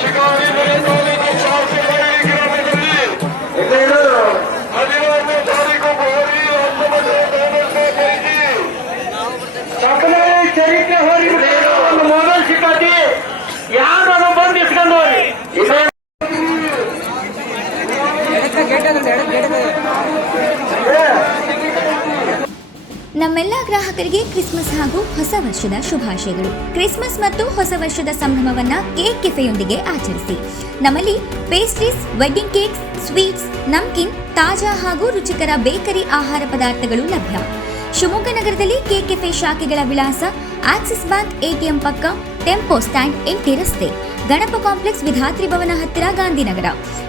ಶಿಕಾರಿಮಲೆ ತಾಲೂಕು ಶಾಸಕರ ಗ್ರಾಮದಲ್ಲಿ 14ನೇ ತಾರೀಕು ಭಾರಿ ಹಬ್ಬದ ಪೈಕಿ ಸಕಲ ಚರಿತ್ರೆ ಹೋಗಿ ಒಂದು ಮೊಬೈಲ್ ಸಿಕ್ಕತಿ ಯಾರು ಬಂದು ಇಸ್ಕೊಂಡು ಹೋಗಿ ನಮ್ಮೆಲ್ಲ ಗ್ರಾಹಕರಿಗೆ ಕ್ರಿಸ್ಮಸ್ ಹಾಗೂ ಹೊಸ ವರ್ಷದ ಶುಭಾಶಯಗಳು. ಕ್ರಿಸ್ಮಸ್ ಮತ್ತು ಹೊಸ ವರ್ಷದ ಸಂಭ್ರಮವನ್ನ ಕೇಕ್ ಕೆಫೆಯೊಂದಿಗೆ ಆಚರಿಸಿ. ನಮ್ಮಲ್ಲಿ ಪೇಸ್ಟ್ರೀಸ್, ವೆಡ್ಡಿಂಗ್ ಕೇಕ್ಸ್, ಸ್ವೀಟ್ಸ್, ನಮ್ಕಿನ್, ತಾಜಾ ಹಾಗೂ ರುಚಿಕರ ಬೇಕರಿ ಆಹಾರ ಪದಾರ್ಥಗಳು ಲಭ್ಯ. ಶಿವಮೊಗ್ಗ ನಗರದಲ್ಲಿ ಕೇಕ್ ಕೆಫೆ ಶಾಖೆಗಳ ವಿಳಾಸ: ಆಕ್ಸಿಸ್ ಬ್ಯಾಂಕ್ ಎಟಿಎಂ ಪಕ್ಕ, ಟೆಂಪೋ ಸ್ಟ್ಯಾಂಡ್, ಎಂಟಿ ರಸ್ತೆ, ಗಣಪ ಕಾಂಪ್ಲೆಕ್ಸ್, ವಿಧಾತ್ರಿ ಭವನ ಹತ್ತಿರ, ಗಾಂಧಿನಗರ,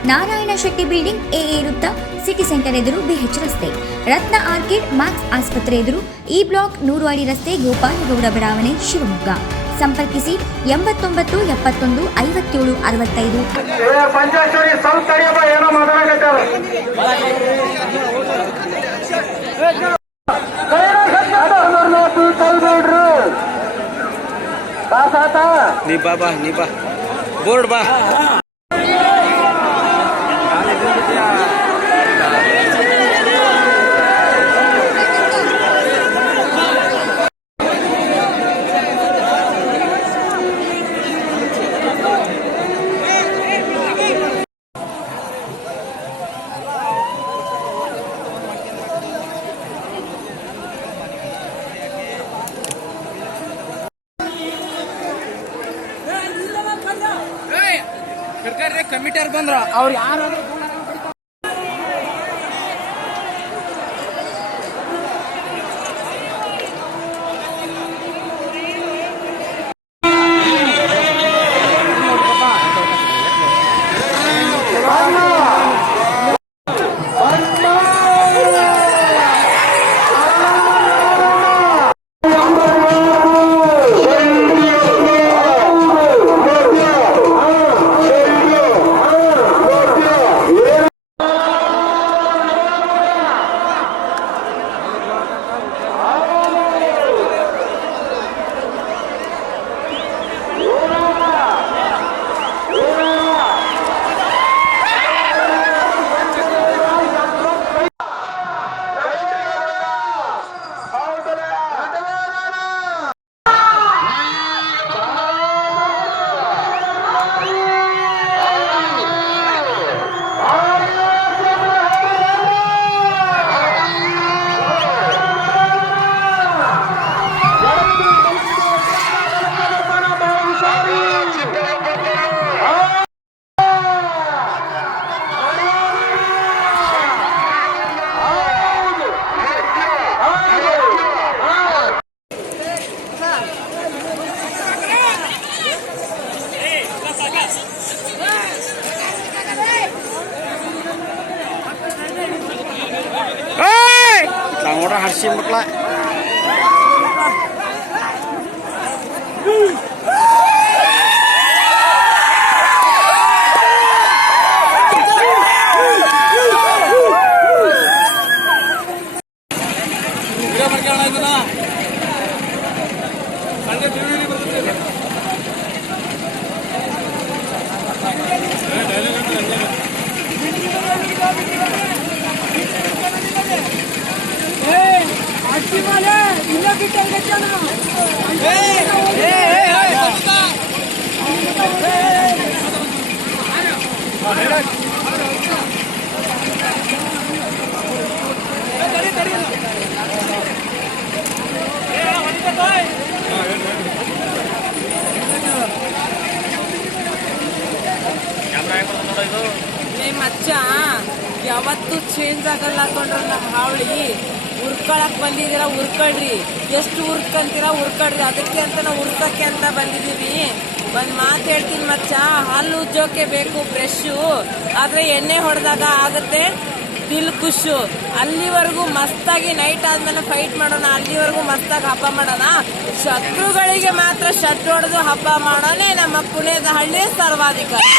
ನಾರಾಯಣ ಶೆಟ್ಟಿ ಬಿಲ್ಡಿಂಗ್, ಎಎ ವೃತ್ತ, ಸಿಟಿ ಸೆಂಟರ್ ಎದುರು, ಬಿಎಚ್ ರಸ್ತೆ, ರತ್ನ ಆರ್ಕಿಡ್, ಮ್ಯಾಕ್ಸ್ ಆಸ್ಪತ್ರೆ ಎದುರು, ಇ ಬ್ಲಾಕ್, 100 ಅಡಿ ರಸ್ತೆ, ಗೋಪಾಲಗೌಡ ಬಡಾವಣೆ, ಶಿವಮೊಗ್ಗ. ಸಂಪರ್ಕಿಸಿ 89 71 57 65. ಪಂಚಾಕ್ಷರಿ ಸಂಸ್ಥೆಯಪ್ಪ ಏನೋ ಮಾತಾಡಕತ್ತಾರ. ನೀ ಬಾ ಬೋರ್ಡ್ ಬಾ. ಸರ್ಕಾರ ಕಮಿಟಿಯರ್ ಬಂದ್ರ ಅವ್ರು ಯಾರು ಹರ್ಷಿ ಮಕ್ಕಳ ಮಚ್ಚ ಯಾವತ್ತು ಚೇಂಜ್ ಆಗಲ್ಲ ಕೊಂಡ್ರ ನಮ್ಮ ಹಾವಳಿ. ಉರ್ಕೊಳಕ್ ಬಂದಿದ್ದೀರಾ ಉರ್ಕೊಳ್ರಿ, ಎಷ್ಟು ಉರ್ಕಂತೀರಾ ಉರ್ಕೊಳ್ರಿ. ಅದಕ್ಕೆ ಅಂತ ನಾವು ಉರ್ಕಕ್ಕೆ ಅಂತ ಬಂದಿದ್ದೀವಿ. ಒಂದ್ ಮಾತು ಹೇಳ್ತೀನಿ ಮಚ್ಚ, ಹಲ್ಲು ಉಜ್ಜೋಕೆ ಬೇಕು ಬ್ರಷ್, ಆದ್ರೆ ಎಣ್ಣೆ ಹೊಡೆದಾಗ ಆಗುತ್ತೆ ದಿಲ್ ಖುಷು. ಅಲ್ಲಿವರೆಗೂ ಮಸ್ತಾಗಿ ನೈಟ್ ಆದ್ಮೇಲೆ ಫೈಟ್ ಮಾಡೋಣ, ಅಲ್ಲಿವರೆಗೂ ಮಸ್ತಾಗಿ ಹಬ್ಬ ಮಾಡೋಣ. ಶತ್ರುಗಳಿಗೆ ಮಾತ್ರ ಶಟ್ ಹೊಡೆದು ಹಬ್ಬ ಮಾಡೋಣ ನಮ್ಮ ಪುಣ್ಯದ ಹಳ್ಳಿ ಸರ್ವಾಧಿಕಾರಿ.